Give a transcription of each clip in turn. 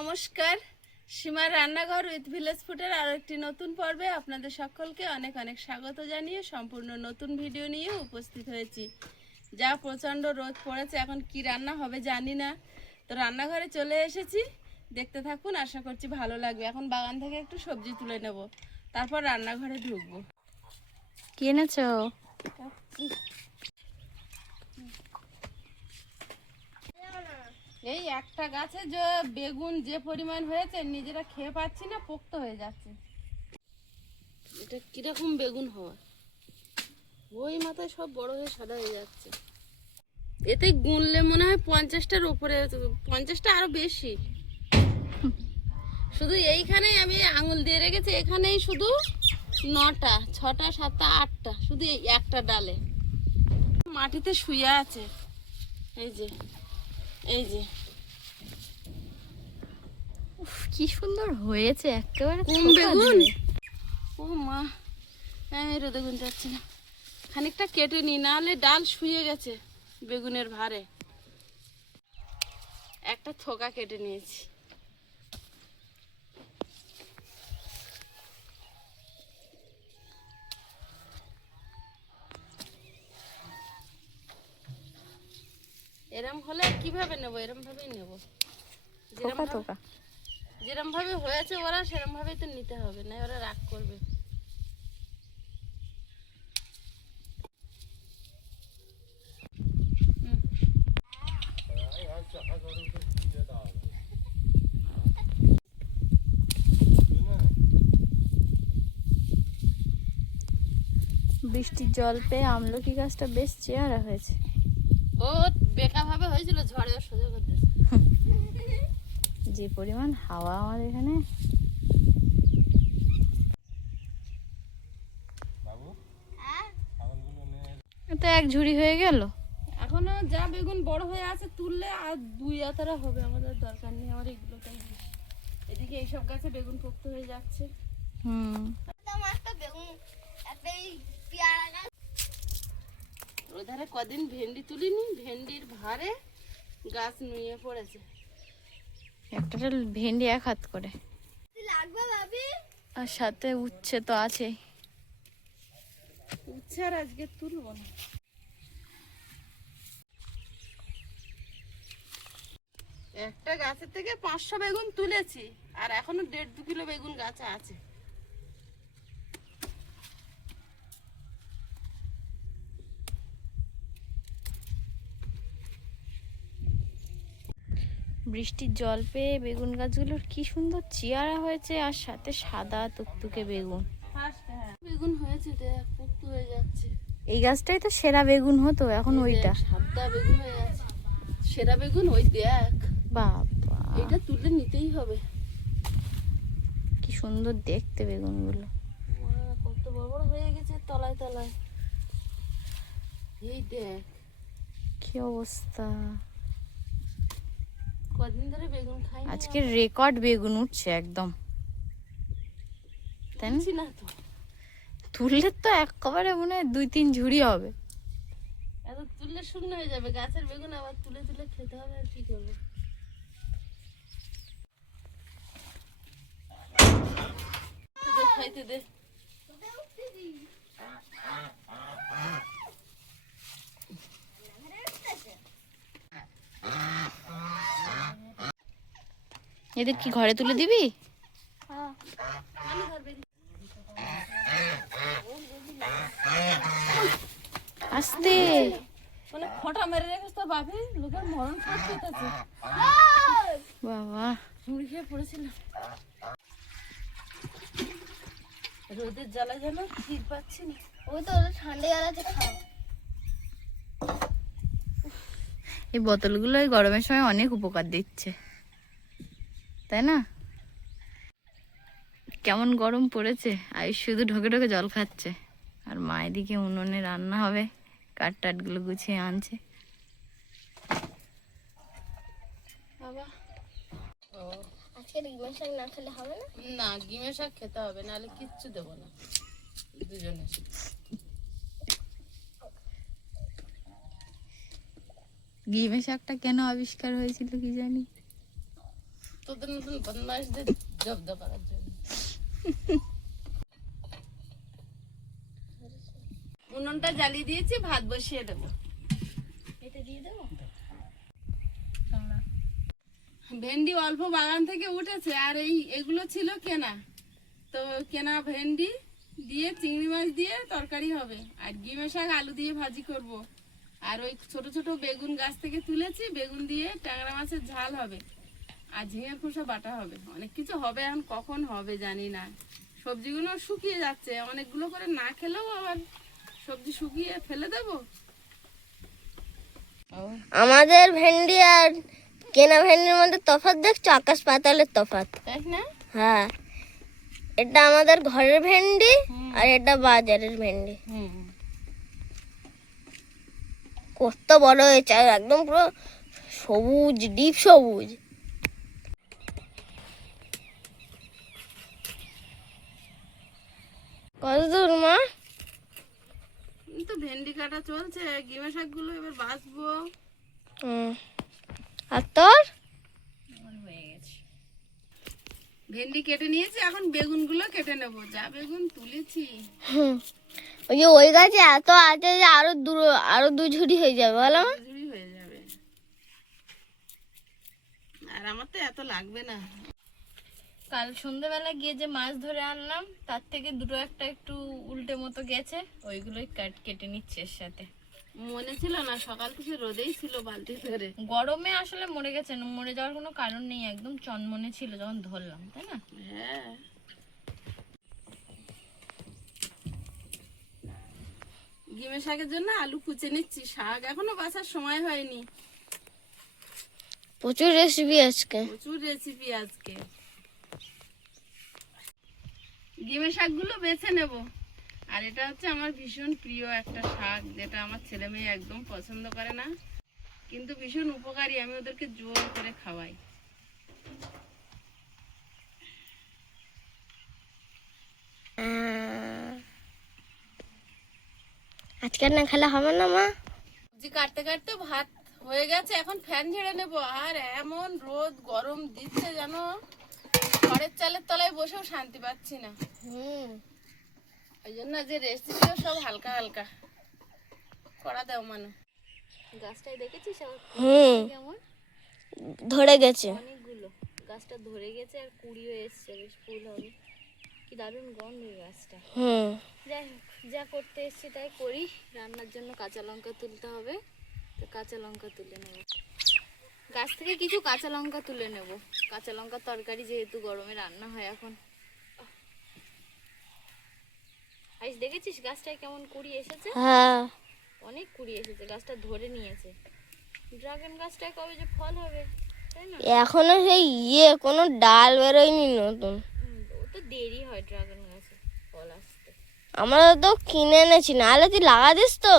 নমস্কার, সীমার রান্নাঘর উইথ ভিলেজ ফুডের আরও একটি নতুন পর্বে আপনাদের সকলকে অনেক অনেক স্বাগত জানিয়ে সম্পূর্ণ নতুন ভিডিও নিয়ে উপস্থিত হয়েছি। যা প্রচণ্ড রোদ পড়েছে, এখন কি রান্না হবে জানি না, তো রান্নাঘরে চলে এসেছি। দেখতে থাকুন, আশা করছি ভালো লাগবে। এখন বাগান থেকে একটু সবজি তুলে নেব, তারপর রান্নাঘরে ঢুকবো। কি এনেছো? এই একটা গাছে যে বেগুন যে পরিমাণ হয়েছে, নিজেরা খেয়ে পাচ্ছি না, পোক্ত হয়ে যাচ্ছে। এটা কিরকম বেগুন হওয়া, ওই মাথায় সব বড় হয়ে সাদা হয়ে যাচ্ছে। এতে গুনলে মনে হয় 50টার উপরে, 50টা আরো বেশি। শুধু এইখানেই আমি আঙুল দিয়ে রেখেছি, এখানেই শুধু 9টা, 6টা, 7টা, 8টা, শুধু এই একটা ডালে মাটিতে শুয়ে আছে। এই যে এই যে উফ, কি সুন্দর হয়েছে একেবারে। কোন বেগুন? ও মা, আমি রোদে গুনতে যাচ্ছি না, খানিকটা কেটে নি, নাহলে ডাল শুয়ে গেছে বেগুনের ভারে। একটা থোকা কেটে নিয়েছি। এরম হলে কিভাবে নেবো? এরম ভাবেই নেবো, যেরম ভাবে হয়েছে ওরা সেরম ভাবেই তো নিতে হবে, না ওরা রাগ করবে। বৃষ্টির জল পেয়ে আমলকি গাছটা বেশ চেহারা হয়েছে। ও বেকা ভাবে হয়েছিল, ঝড়ে সোজা করতে যে পরিমাণ হাওয়া আমাদের এখানে। তো এক ঝুড়ি হয়ে গেল। এখনো যা বেগুন বড় হয়ে আছে, তুললে আর 2 আতারা হবে, আমাদের দরকার নেই। আমার এগুলোটাই এদিকে এইসব গাছে বেগুন পোক্ত হয়ে যাচ্ছে। ওই ধারে কদিন ভেন্ডি তুলিনি, ভেন্ডির ভারে গাছ নুয়ে পড়েছে। একটা ভেন্ডি 1 হাত করে আর সাথে উচ্ছে তো আছে। উচ্ছে আর আজকে তুলবো না। একটা গাছের থেকে 500 বেগুন তুলেছি, আর এখনো 1.5-2 কিলো বেগুন গাছে আছে। বৃষ্টির জল পেয়ে বেগুন গাছগুলোর কি সুন্দর চেহারা হয়েছে, আর সাথে সাদা টুকটুকে বেগুন। বেগুন হয়েছে, দেখ পোক্ত হয়ে যাচ্ছে। এই গাছটাই তো সেরা বেগুন হতো, এখন এই ওইটা দেখ, সাদা বেগুন হয়ে আছে। সেরা বেগুন ওই দেখ। বাবা, এটা তুলে নিতেই হবে। কি সুন্দর দেখতে বেগুনগুলো। কত বড় বড় হয়ে গেছে তলায় তলায়। এই দেখ কি অবস্থা। কদিন ধরে বেগুন খাই আজকে রেকর্ড বেগুন উঠছে একদম, তাই না? তো তুললে তো একেবারে মনে হয় 2-3 ঝুড়ি হবে। এত তুললে শুকনো হয়ে যাবে গাছের বেগুন, আবার তুলে তুলে খেতে হবে, আর কি করবো। খাইতে দে। এদের কি ঘরে তুলে দিবি? আস্তে মানে খোঁটা মেরে রেখেছ তো বাপি, লোকের মরণ ফাঁক খেতেছে। বাবা, মুড়ি খেয়ে পড়েছিল রোদের জ্বালা, যেন ঠিক পাচ্ছি না। ওই তো ওদের ঠান্ডা জ্বালাতে খাও। এই বোতলগুলো এই গরমের সময় অনেক উপকার দিচ্ছে, তাই না? কেমন গরম পড়েছে, আয়ুষ শুধু ঢোকে ঢোকে জল খাচ্ছে, আর মা এদিকে উনুনে রান্না হবে, কাঠ টাটগুলো গুছিয়ে আনছে। বাবা, আজকে ডিমের শাক না খেলে হবে না? না, ডিমের শাক খেতে হবে, নাহলে কিচ্ছু দেবো না দুজনে। ডিমের শাকটা কেন আবিষ্কার হয়েছিল কি জানি। তোদের নতুন বদমাইশদের জব্দ করার জন্য। উনুনটা জ্বালিয়ে দিয়েছি, ভাত বসিয়ে দেবো। এটা দিয়ে দেবো। ভেন্ডি অল্প বাগান থেকে উঠেছে, আর এগুলো ছিল কেনা। তো কেনা ভেন্ডি দিয়ে চিংড়ি মাছ দিয়ে তরকারি হবে, আর গিমে শাক আলু দিয়ে ভাজি করব। আর ওই ছোট ছোট বেগুন গাছ থেকে তুলেছি, বেগুন দিয়ে ট্যাংরা মাছের ঝাল হবে, আর ঝিঙের খোসা বাটা হবে। অনেক কিছু হবে, এখন কখন হবে জানি না। সবজিগুলো শুকিয়ে যাচ্ছে, অনেকগুলো করে না খেলেও আবার সবজি শুকিয়ে ফেলে দেবো। আমাদের ভেন্ডি আর কেনা ভেন্ডির মধ্যে তফাৎ দেখছো? আকাশ পাতালের তফাৎ, তাই না? হ্যাঁ। এটা আমাদের ঘরের ভেন্ডি আর এটা বাজারের ভেন্ডি। কত বড় হয়েছে, আর একদম পুরো সবুজ, ডিপ সবুজ। কত দূর মা? তো ভেন্ডি কাটা চলছে, গিমে শাকগুলো এবার বাছবো। আর তোর? হয়ে গেছে, ভেন্ডি কেটে নিয়েছি, এখন বেগুনগুলো কেটে নেব। যা বেগুন তুলেছি। ওই যে ওই গাছে এত আছে যে আরো দু ঝুড়ি হয়ে যাবে, বলো মা? ঝুড়ি হয়ে যাবে, আর আমার তো এত লাগবে না। কাল সন্ধ্যেবেলা গিয়ে যে মাছ ধরে আনলাম, তার থেকে দুটো একটা একটু উল্টে মতো গেছে, ওইগুলোই কেটে নিচ্ছে এর সাথে। মনে ছিল না, সকাল থেকে রোদেই ছিল বালতি ধরে। গরমে আসলে মরে গেছে, মরে যাওয়ার কোনো কারণ নেই, একদম চনমনে ছিল যখন ধরলাম, তাই না? হ্যাঁ, গিমে শাকের জন্য আলু কুচে নিচ্ছি। শাক এখনো বাছার সময় হয়নি। প্রচুর রেসিপি আজকে, প্রচুর রেসিপি আজকে। গিমে শাকগুলো বেছে নেব। আর এটা হচ্ছে আমার ভীষণ প্রিয় একটা শাক, যেটা আমার ছেলে মেয়ে একদম পছন্দ করে না, কিন্তু ভীষণ উপকারী। আমি ওদেরকে জোর করে খাওয়াই। আজকে না খেলে হবে না মা? সবজি কাটতে কাটতে ভাত হয়ে গেছে, এখন ফ্যান ঝেড়ে নেব। আর এমন রোদ গরম দিচ্ছে যেন ঘরের চালের তলায় বসেও শান্তি পাচ্ছি না। ওই জন্য যে রেসিপিও সব হালকা হালকা করা দাও মানে। গাছটাই দেখেছিস কেমন ধরে গেছে অনেকগুলো, গাছটা ধরে গেছে আর কুড়িও এসছে, বেশ ফুল হবে। কি দারুণ গন্ধ এই গাছটা। যাই হোক, যা করতে এসছি তাই করি। রান্নার জন্য কাঁচা লঙ্কা তুলতে হবে, তো কাঁচা লঙ্কা তুলে নেব। গাছ থেকে কিছু কাঁচা লঙ্কা তুলে নেব, কাঁচা লঙ্কা তরকারি যেহেতু গরমে রান্না হয় এখন। আইস দেখেছিস গাছটায় কেমন কুড়ি এসেছে? হ্যাঁ, অনেক কুড়ি এসেছে, গাছটা ধরে নিয়েছে। ড্রাগন গাছটায় কবে যে ফল হবে, তাই না? এখনো সেই কোনো ডাল বেরোয়নি নতুন। ও তো দেরি হয় ড্রাগন গাছে ফল আসতে। আমরা তো কিনে এনেছি, নাহলে তুই লাগা দিস তো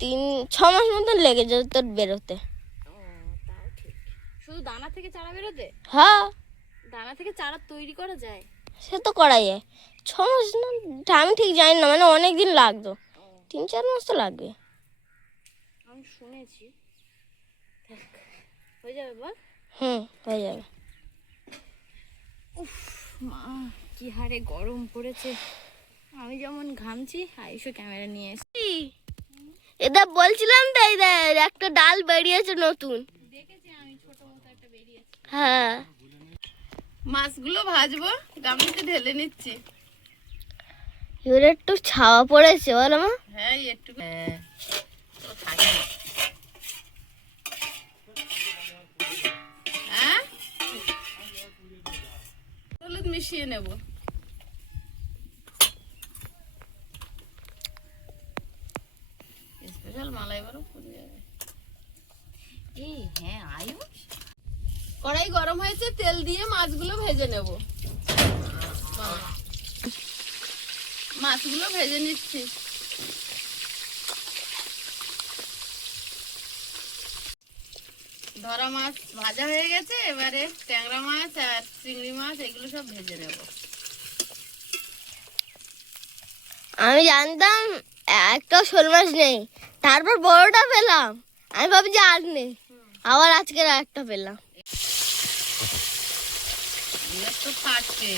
3-6 মাস মতন লেগে যেত তোর বেরোতে। ও তাও ঠিক। শুধু দানা থেকে চারা বেরোতে? হ্যাঁ, দানা থেকে চারা তৈরি করা যায়? সে তো করা যায়। 6 মাস না, আমি ঠিক জানি না, মানে অনেক দিন লাগতো। 3-4 মাস তো লাগবে। আমি শুনেছি। হয়ে যাবে বল? হয়ে যাবে। উফ মা, কি হারে গরম পড়েছে। আমি যেমন ঘামছি, আয়ুষও ক্যামেরা নিয়ে এসেছি। এটা বলছিলাম তো, এই দেখ একটা ডাল বেরিয়েছে নতুন। দেখেছি আমি, ছোট মতো একটা বেরিয়েছে। হ্যাঁ, মাছগুলো ভাজবো, গামলিতে ঢেলে নিচ্ছি। এবার একটু ছাওয়া পড়েছে, বলো মা? হ্যাঁ, একটু। হ্যাঁ, তো থাকি। হ্যাঁ, হলুদ মিশিয়ে নেব। স্পেশাল মালাই বরফ পড়ে যাবে। এই হ্যাঁ আয়ুষ, কড়াই গরম হয়েছে, তেল দিয়ে মাছগুলো ভেজে নেব। মাছগুলো ভেজে নিচ্ছি। ধরা মাছ ভাজা হয়ে গেছে, এবারে ট্যাংরা মাছ আর চিংড়ি মাছ এগুলো সব ভেজে নেব। আমি জানতাম একটা শোল মাছ নেই, তারপর বড়টা পেলাম। আমি ভাবছি আজ নেই, আবার আজকে একটা পেলাম। একটু ফাটছে।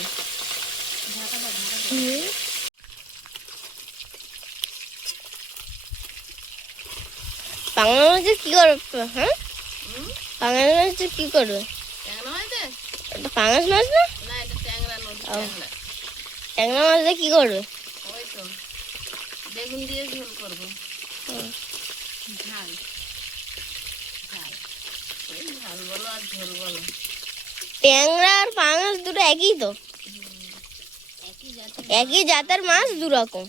বাংলা মাছের কি করবে? হ্যাঁ, বাংলা মাছের কি করবে? ট্যাংরা মাছ দে? এটা পাঙাশ মাছ না? না, এটা ট্যাংরা, নদীর ট্যাংরা। ট্যাংরা মাছ দিয়ে কি করবে? ওই তো বেগুন দিয়ে ঝোল করবো। ঝাল ঝাল, ওই ঝাল বলো আর ঝোল বলো। ট্যাংরা আর পাঙাশ দুটো একই তো, একই জাতের একই জাতের মাছ দু রকম,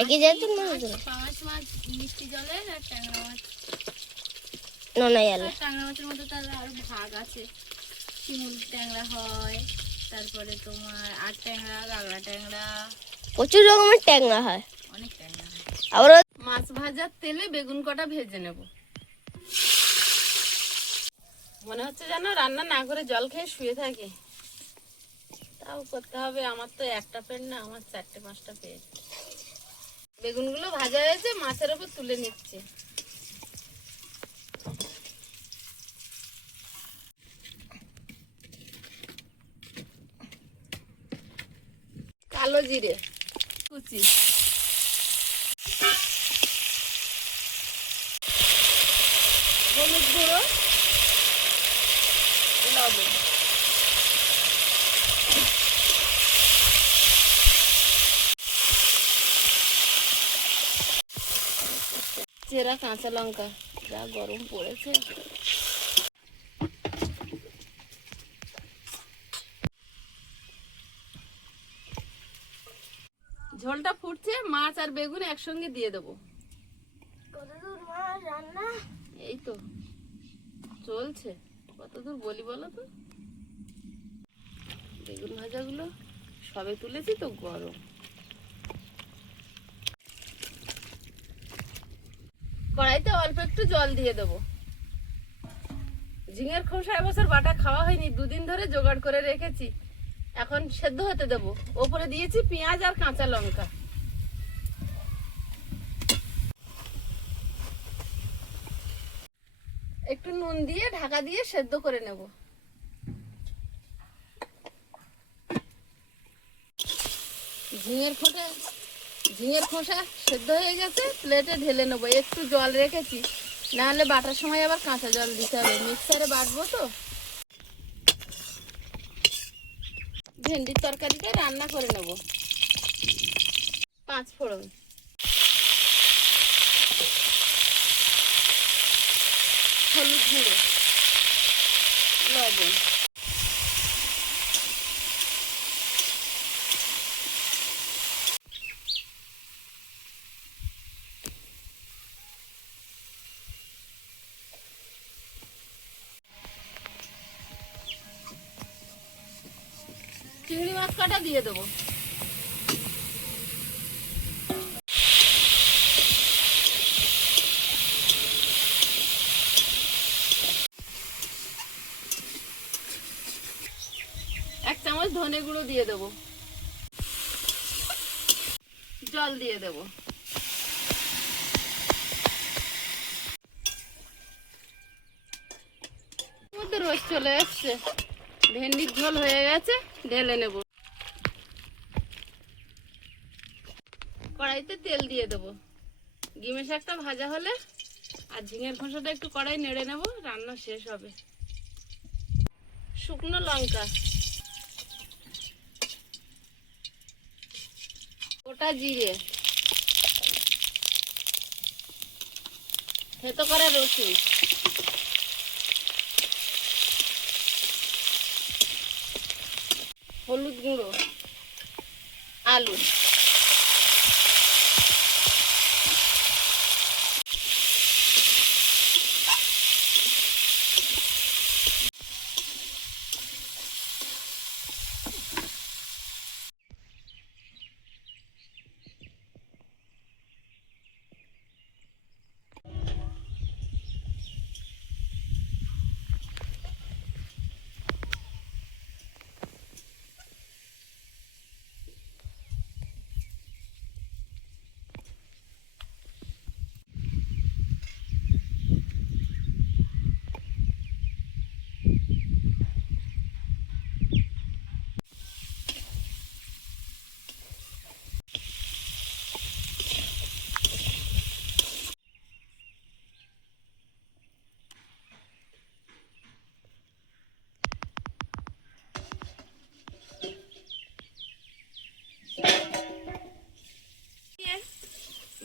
একই জাতের মাছ দু রকম। পাঙাশ মাছ মিষ্টি জলের, আর ট্যাংরা মাছ, নোনা জলে। আর ট্যাংরা মাছের মধ্যে তার আরো ভাগ আছে। শিমুল ট্যাংরা হয়, তারপরে তোমার আর ট্যাংরা, গাগরা ট্যাংরা, প্রচুর রকমের ট্যাংরা হয়। অনেক ট্যাংরা হয়। আবার মাছ ভাজার তেলে বেগুন কটা ভেজে নেব। মনে হচ্ছে যেন রান্না না করে জল খেয়ে শুয়ে থাকে, তাও করতে হবে। আমার তো একটা পেট না, আমার 4-5টা পেট। বেগুনগুলো ভাজা হয়েছে, মাছের ওপর তুলে নিচ্ছে। কালো জিরে কুচি, হলুদ গুঁড়ো, লবণ, চেরা কাঁচা লঙ্কা। যা গরম পড়েছে। ঝোলটা ফুটছে, মাছ আর বেগুন একসঙ্গে দিয়ে দেবো। কতদূর মাছ রান্না? এই তো চলছে, কতদূর বলি বলো তো। বেগুন ভাজাগুলো সবে তুলেছি তো, গরম। কড়াইতে অল্প একটু জল দিয়ে দেবো। ঝিঙের খোসা এবছর বাটা খাওয়া হয়নি, 2 দিন ধরে জোগাড় করে রেখেছি। এখন সেদ্ধ হতে দেবো। ওপরে দিয়েছি পেঁয়াজ আর কাঁচা লঙ্কা। একটু নুন দিয়ে ঢাকা দিয়ে সেদ্ধ করে নেব। ঝিঙের খোসা সেদ্ধ হয়ে গেছে, প্লেটে ঢেলে নেবো। একটু জল রেখেছি, না হলে বাটার সময় আবার কাঁচা জল দিতে হবে। মিক্সারে বাটবো তো। ভেন্ডির তরকারিটা রান্না করে নেব। 5 ফোড়ন, হলুদ গুঁড়ো, লবণ, চিংড়ি মাছ কাটা দিয়ে দেবো। এক চামচ ধনে গুঁড়ো দিয়ে দেবো। জল দিয়ে দেবো। মধ্যে রোজ চলে এসছে। ভেন্ডির ঝোল হয়ে গেছে, ঢেলে নেব। কড়াইতে তেল দিয়ে দেবো। গিমে শাকটা ভাজা হলে আর ঝিঙের খোসাটা একটু কড়াই নেড়ে নেব, রান্না শেষ হবে। শুকনো লঙ্কা, গোটা জিরে, থেতো করা রসুন, হলুদ গুঁড়ো, আলু,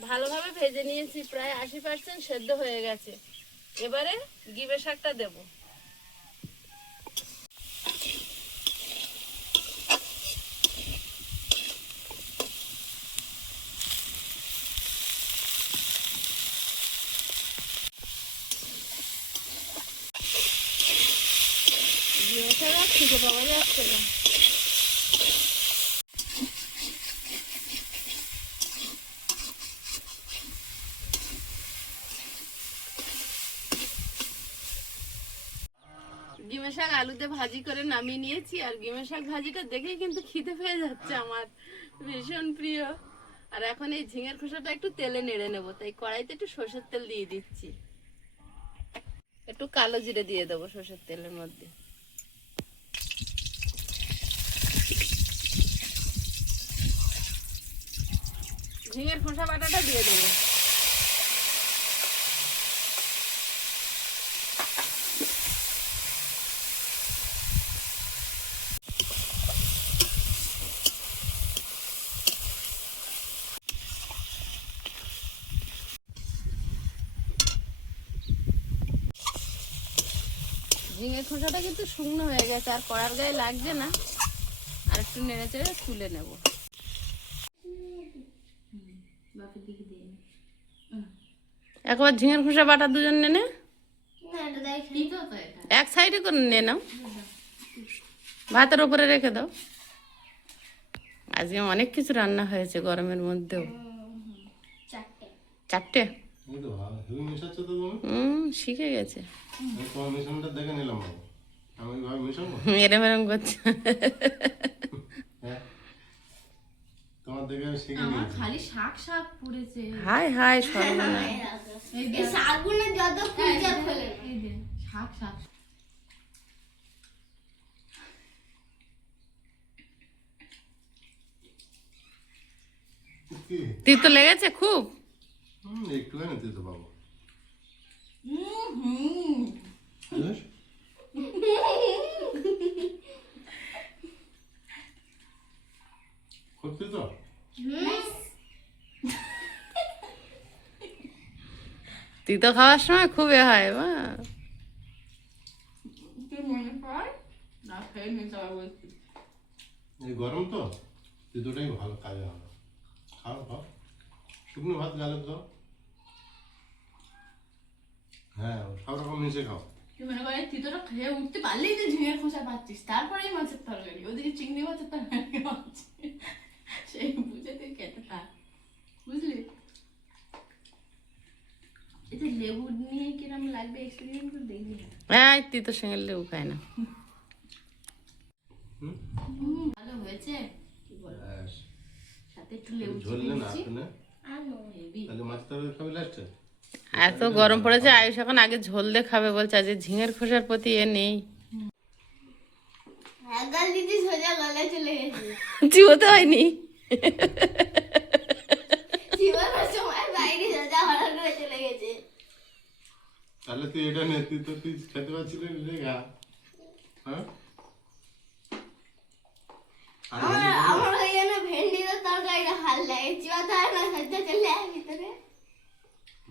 ভালোভাবে ভেজে নিয়েছি, প্রায় 80% সেদ্ধ হয়ে গেছে। এবারে গিবে শাকটা দেব। গিবে শাক আর খুঁজে পাওয়া যাচ্ছে না। গিমে শাক আলুতে ভাজি করে নামিয়ে নিয়েছি, আর গিমে শাক ভাজিটা দেখেই কিন্তু খিদে পেয়ে যাচ্ছে আমার, ভীষণ প্রিয়। আর এখন এই ঝিঙের খোসাটা একটু তেলে নেড়ে নেবো, তাই কড়াইতে একটু সরষের তেল দিয়ে দিচ্ছি। একটু কালো জিরে দিয়ে দেবো সরষের তেলের মধ্যে। ঝিঙের খোসা বাটাটা দিয়ে দেবো। ঝিঙের খোসাটা কিন্তু শুকনো হয়ে গেছে, আর কড়ার গায়ে লাগছে না। আর একটু নেড়ে চেড়ে তুলে নেব। একবার ঝিঙের খোসা বাটা দুজন নে, এক সাইডে করে নিয়ে নাও, ভাতের উপরে রেখে দাও। আজকে অনেক কিছু রান্না হয়েছে গরমের মধ্যেও। 4টে? শিখে গেছে। এরম এরম করছে। খালি শাক শাক পুড়েছে। হাই হাই সর্বনাশ। এই শাকগুলো যত খুঁজে ফেলে এই যে শাক শাক। তিতো লেগেছে খুব? একটুখানি দিতে পাবো। সত্যি তো? তিতো খাওয়ার সময় খুব এ হয় বা। এই গরম তো তিতোটাই ভালো, কাজে হবে। খাও খাও, শুকনো ভাত গালে দাও। হ্যাঁ, সব রকম মিশে খাও। তুই মনে করে তিতোটা খেয়ে উঠতে পারলেই তো ঝিঙের খোসা পাচ্ছিস, তারপরেই মাছের তরকারি, ওদিকে চিংড়ি মাছের তরকারি হচ্ছে, সেই বুঝে তুই খেতে থাক, বুঝলি? এতে লেবু নিয়ে কিরম লাগবে এক্সপেরিমেন্ট করে দেখবি না। হ্যাঁ, তিতো সঙ্গে লেবু খায় না। ভালো হয়েছে কি বলো, ব্যাস। সাথে একটু লেবু ঝোল চিপে না দিচ্ছি। না, হেভি। তাহলে মাছ তরকারি খাবি লাস্টে। এত গরম পড়েছে, আয়ুষ এখন আগে ঝোল দিয়ে খাবে বলছে, আজ ঝিঙের খোসার প্রতি এ নেই। একগাল দিদি সোজা গলায় চলে গেছে। চিবোতে হয়নি। জীবনের সময় বাইরে সোজা হঠাৎ করে চলে গেছে। তাহলে তুই এটা নে, তুই তো তুই খেতে পারছিলি রে গা। হ্যাঁ, আর আমার ওইখানে ভেন্ডির তরকারিটা ভাল লাগে, চিবাতে হয় না, সোজা চলে যায় ভিতরে।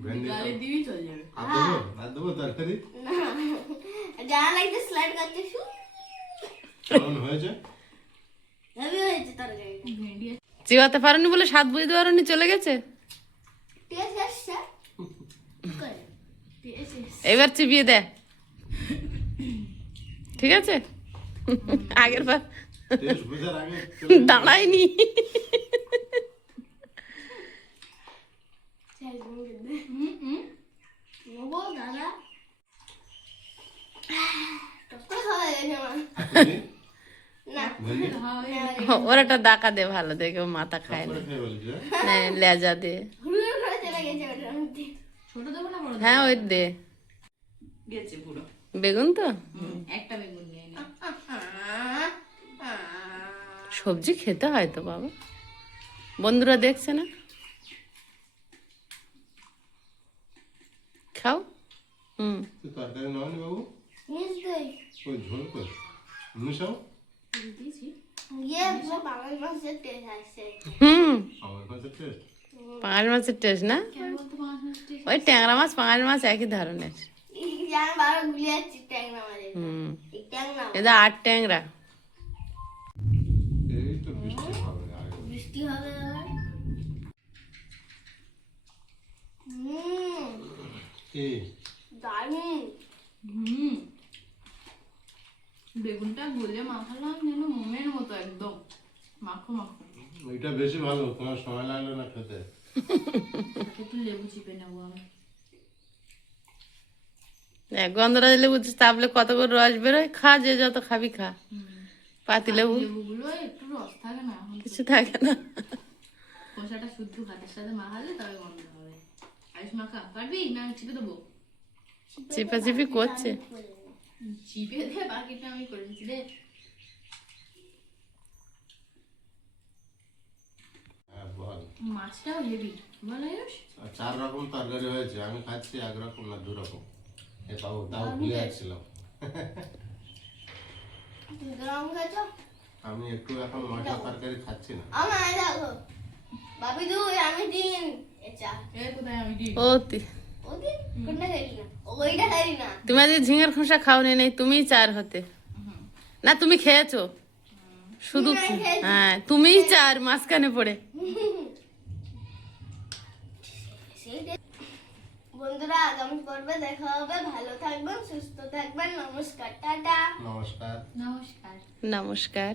ভেন্ডি গালে দিবি চলে যাবে। আর দেবো তরকারি যা লাগছে স্লাইড করছে, শু কেমন হয়েছে? হেভি হয়েছে তরকারিটা। ভেন্ডি চিবাতে পারোনি বলে স্বাদ বুঝতে পারোনি, চলে গেছে। টেস্ট আসছে করে এবার চিবিয়ে দে, ঠিক আছে? আগের বার টেস্ট বোঝার আগে দাঁড়ায়নি। নেবো দাদা, টক খাওয়া গেছে আমার। না ভেন্ডি ওর একটা দাকা দে ভালো দেখে, ও মাথা খায় না। করে খেয়ে বলিস, হ্যাঁ, লেজা দে। হুড়ুর করে চলে গেছে ওটার মধ্যে। ছোট দেবো না বড় দেবো? হ্যাঁ, ওই দে। গেছে পুরো। বেগুন তো একটা বেগুন নিয়ে নে। সবজি খেতে হয় তো বাবা, বন্ধুরা দেখছে না? খাও। তুই তরকারি নাও নি বাবু, নিশ্চয়ই ওই ঝোল কর মিশাও। দিয়েছি। ইয়ে পুরো বাঙালি মাছের টেস্ট আসছে। হুম আমার কাছে টেস্ট। পাঙাশ মাছের টেস্ট না? ওই ট্যাংরা মাছ পাঙাশ মাছ একই ধরনের। আমি বারবার ভুলে যাচ্ছি ট্যাংরা মাছের। হুম, এই ট্যাংরা মাছ। এটা 8 ট্যাংরা। এই তো বৃষ্টি হবে আগে। বৃষ্টি হবে আবার। কি দারুণ। বেগুনটা গলে মাখালাম যেন মোমের মতো একদম মাখো মাখো। ওইটা বেশি ভালো, তোমার সময় লাগলো না খেতে। একটু লেবু চিপে নেবো আমি। গন্ধরাজ লেবু চাপলে কত করে রস বেরোয়, খা যে যত খাবি খা। পাতি লেবু লেবুগুলো একটু রস থাকে না, এখন কিছু থাকে না। খোসাটা শুদ্ধ ভাতের সাথে মাখালে তবে গন্ধ হবে। আইস মাখা পারবি না চিপে দেবো? চিপাচিপি করছে। চিপে দিয়ে বাকিটা আমি করে দিচ্ছি রে। হ্যাঁ বল। মাছটাও হেভি বল আয়ুষ। আর 4 রকম তরকারি হয়েছে, আমি খাচ্ছি 1 রকম না 2 রকম। এ বাবু তাও ভুলে যাচ্ছিলাম। তুই গরম খেয়েছো? আমি একটু এখন মশলা তরকারি খাচ্ছি না। আমার দেখো বাবি দুই আমি দিন এটা এ কোথায় আমি দিই? ও ওদিন কোনটা খাইলি না ওইটা খাইলি না তুমি আজ ঝিঙের খোসা খাওনি, নেই তুমিই 4 হতে না, তুমি খেয়েছো শুধু। হ্যাঁ তুমিই 4 মাঝখানে পড়ে। সেইটা বন্ধুরা আগামী পর্বে দেখা হবে। ভালো থাকবেন, সুস্থ থাকবেন। নমস্কার, টাটা। নমস্কার। নমস্কার। নমস্কার।